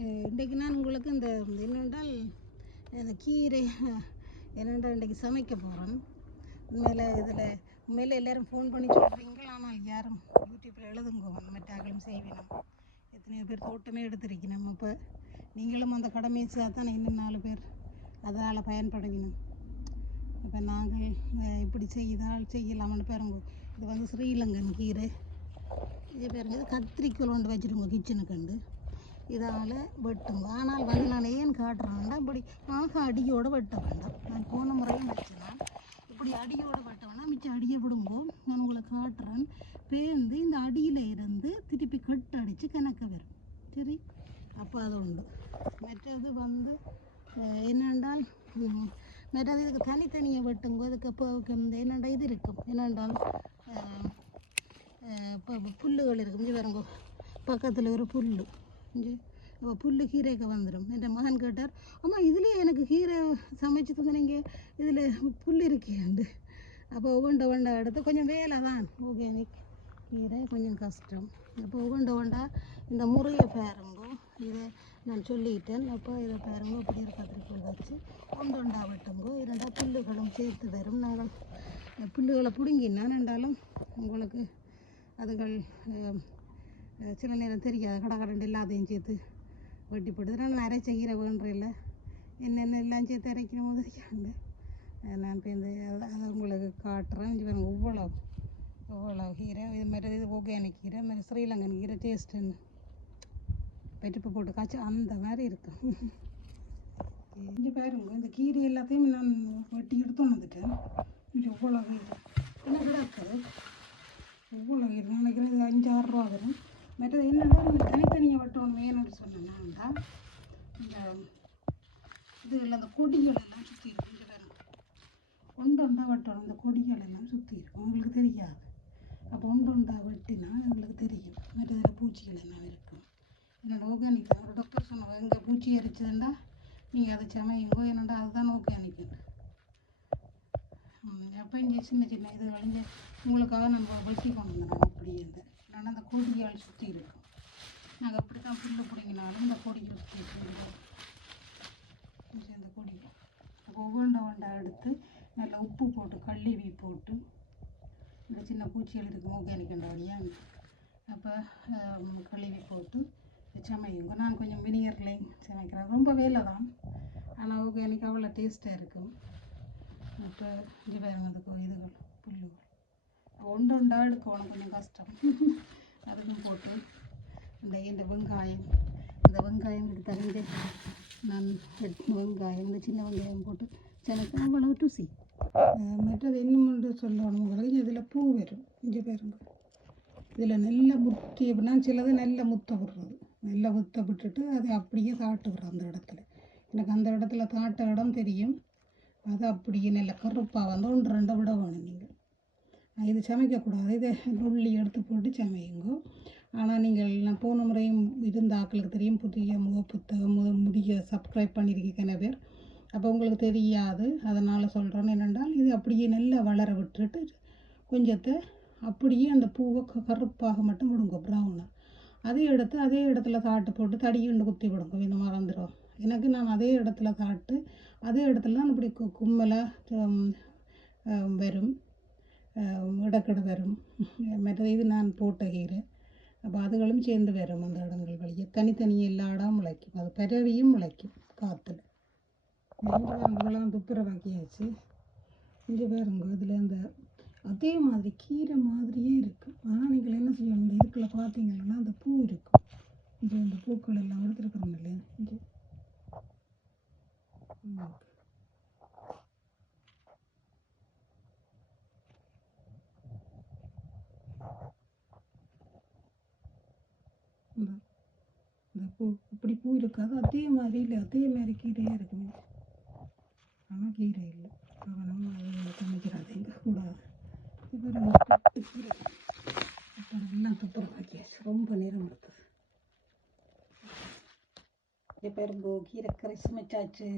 இன்றைக்கு நான் உங்களுக்கு இந்த என்னென்றால் இந்த கீரை என்னென்றால் இன்றைக்கு சமைக்க போகிறோம். உண்மையில் எல்லோரும் ஃபோன் பண்ணி சொல்கிறீங்க, ஆனால் யாரும் யூடியூப்பில் எழுதுங்க மற்றாக்களும் செய்வினோம். எத்தனையோ பேர் தோட்டமே எடுத்திருக்கணும். இப்போ நீங்களும் அந்த கடமையை தான் இன்னும் 4 பேர் அதனால் பயன்படுவினோம். இப்போ நாங்கள் இப்படி செய்யலாம்னு பாருங்க. இது ஸ்ரீலங்கன் கீரை. இது பாருங்க, இது கத்திரிக்கோள் கொண்டு வச்சுருங்க கிச்சனுக்கு. இதால் வெட்டுங்க. ஆனால் நான் ஏன் காட்டுறேன்னா, இப்படி அடியோடு வெட்ட வேண்டாம். நான் போன முறையும் வச்சுனா இப்படி அடியோடு வெட்ட வேண்டாம். மிச்சம் அடியை விடுங்கோ. நான் உங்களை காட்டுறேன். பேர்ந்து இந்த அடியில் இருந்து திருப்பி கட்டு அடித்து கணக்க வரும். சரி, அப்போ அது உண்டு. மற்றது என்னென்றால் இதுக்கு தனித்தனியாக வெட்டுங்கோ. இதுக்கு இப்போ என்னென்னா இது இருக்கும். என்னென்றால் இப்போ புல்லுகள் இருக்கும். இங்கே வருங்கோ, பக்கத்தில் ஒரு புல் அப்போ புல் கீரைக்கு வந்துடும். என் மகன் கேட்டார், அம்மா இதுலேயே எனக்கு கீரை சமைச்சு தந்தீங்க, இதில் புல் இருக்கேண்டு. அப்போ ஒவ்வொண்டா எடுத்து கொஞ்சம் வேலை தான். ஆர்கானிக் கீரை கொஞ்சம் கஷ்டம். அப்போ ஒவ்வொண்டா இந்த முறையை பாருங்கோ. இதை நான் சொல்லிட்டேன். அப்போ இதை பாருங்கோ, இப்படி ஒரு கத்திரிக்கோள் வச்சு ஒண்டா வெட்டுங்கோ. 2 புல்லுகளும் சேர்த்து வரும். நாங்கள் புல்லுகளை பிடுங்கினான் என்றாலும் உங்களுக்கு அதுகள் சில நேரம் தெரியாது. கடற்கரண்டு எல்லாத்தையும் சேர்த்து வெட்டி போட்டு நான் அரைச்ச கீரை வேண்டில்லை, என்னென்ன எல்லாம் சேர்த்து அரைக்கணும் தெரியாங்க. நான் இப்போ அதை உங்களுக்கு காட்டுறேன். இவ்வளோ கீரை. இது மாதிரி இது ஆர்கானிக் கீரை, மாதிரி ஸ்ரீலங்கன் கீரை டேஸ்ட்டுன்னு பருப்பு போட்டு காய்ச்சி அந்த மாதிரி இருக்கும். இங்கே பாருங்க, இந்த கீரை எல்லாத்தையும் நான் வெட்டி எடுத்து வந்துட்டேன். இவ்வளோ கீரை என்ன கிடக்குது. இவ்வளோ கீரை நினைக்கிறேன். இது 5-6 ரூபா வரும். மற்றது என்னென்னா, நீங்கள் தனித்தனியாக வெட்டணும் வேணும்னு சொன்னேன்னா, இந்த இதுகளில் அந்த கொடிகள் எல்லாம் சுற்றி இருக்கும். இங்கே பாருங்க, ஒண்டா வெட்டணும். இந்த கொடிகள் எல்லாம் சுற்றி இருக்கும், உங்களுக்கு தெரியாது. அப்போ ஒண்டா வெட்டினா எங்களுக்கு தெரியும். மற்றதில் பூச்சிகள் எல்லாம் இருக்கும். என்னோட ஆர்கானிக் ஒரு டாக்டர் சொன்னாங்க, எங்கே பூச்சி அரிச்சதுண்டா நீங்கள் அதை சமையுங்கோ, என்னண்டா அதுதான் ஆர்கானிக். அப்போ இங்கே சின்ன இதுகள் இங்கே உங்களுக்காக நம்ம வெட்டி கொண்டு வந்துடுறோம். இப்படி இல்லைன்னா அந்த கொடிகள் சுற்றி இருக்கும். நாங்கள் எப்படி தான் புல்லு பிடிங்கினாலும் இந்த கொடிகள் சுற்றி இருக்கும். இந்த கொடிகள் அப்போ ஒவ்வொண்டா எடுத்து நல்லா உப்பு போட்டு கழுவி போட்டு, இந்த சின்ன பூச்சிகள் இருக்கும் ஆர்கானிக் வழியாக, அப்போ கழுவி போட்டு சமையுங்க. நான் கொஞ்சம் வினிகர்லையும் சமைக்கிறேன். ரொம்ப வேலை தான், ஆனால் ஆர்கானிக் அவ்வளோ டேஸ்ட்டாக இருக்கும். இப்போ இங்கே பாருங்க, அதுக்கு இதுகள் புல்லுகள் ஒண்டா எடுக்கணும், கொஞ்சம் கஷ்டம். அதுக்கும் போட்டு இந்த வெங்காயம் தகுந்த நான் வெங்காயம், இந்த சின்ன வெங்காயம் போட்டு எனக்கு அவ்வளவு ருசி. மற்றது இன்னும் சொல்லணும் உங்களுக்கு, இதில் பூ வரும். இங்கே பாருங்க, இதில் நல்ல முத்தி அப்படின்னா சிலது நல்ல முத்த விடுறது. நல்ல முத்த விட்டுட்டு அதை அப்படியே தாட்டு விடுறோம். அந்த இடத்துல எனக்கு அந்த இடத்துல தாட்ட இடம் தெரியும். அது அப்படியே நல்ல கருப்பாக 1-2 விட வேணும். நீங்கள் இது சமைக்கக்கூடாது. இதை உள்ளி எடுத்து போட்டு சமையுங்கோ. ஆனால் நான் போன முறையும் இருந்த ஆக்களுக்கு தெரியும், புதிய முடிய சப்ஸ்கிரைப் பண்ணியிருக்கேன் பேர். அப்போ உங்களுக்கு தெரியாது, அதனால் சொல்கிறேன்னு. என்னென்றால் இது அப்படியே நல்லா வளர விட்டுட்டு கொஞ்சத்தை அப்படியே அந்த பூவை கருப்பாக மட்டும் விடுங்க, ப்ரௌனாக. அதே இடத்துல தாட்டு போட்டு தடியுண்டு குத்தி விடுங்க. இந்த மாதிரி வந்துடும். எனக்கு நான் அதே இடத்துல தாட்டு அதே இடத்துல தான் இப்படி கும்மலாக வரும், இடக்கடை வரும். மற்றது இது நான் போட்ட கீரை. அப்போ அதுகளும் சேர்ந்து வரும். அந்த இடங்கள் வழியே தனித்தனியாக எல்லா இடம் முளைக்கும். அது பரவியும் முளைக்கும் காற்றுல. இங்கே பாருங்கெல்லாம் துப்புரவாக்கியாச்சு. இங்கே பாருங்க, இதில் அந்த அதே மாதிரி கீரை மாதிரியே இருக்குது. ஆனால் நீங்கள் என்ன செய்யணும், இந்த இதுக்குள்ள பார்த்தீங்கன்னா அந்த பூ இருக்கும். இங்கே இந்த பூக்கள் எல்லாம் எடுத்துருக்குறோம் இல்லையா. இங்கே இந்த பூ இப்படி பூ இருக்காது. அதே மாதிரி இல்லை, அதே மாதிரி கீரையாக இருக்குங்க. ஆனால் கீரை இல்லை. கவனம் அதை சமைக்கிறாதீங்க கூடாது. இப்போ கீரை எல்லாம் துப்புரவாக்கியாச்சு. ரொம்ப நேரம் இருக்குது. இப்போ கீரை கரை சமைச்சாச்சு.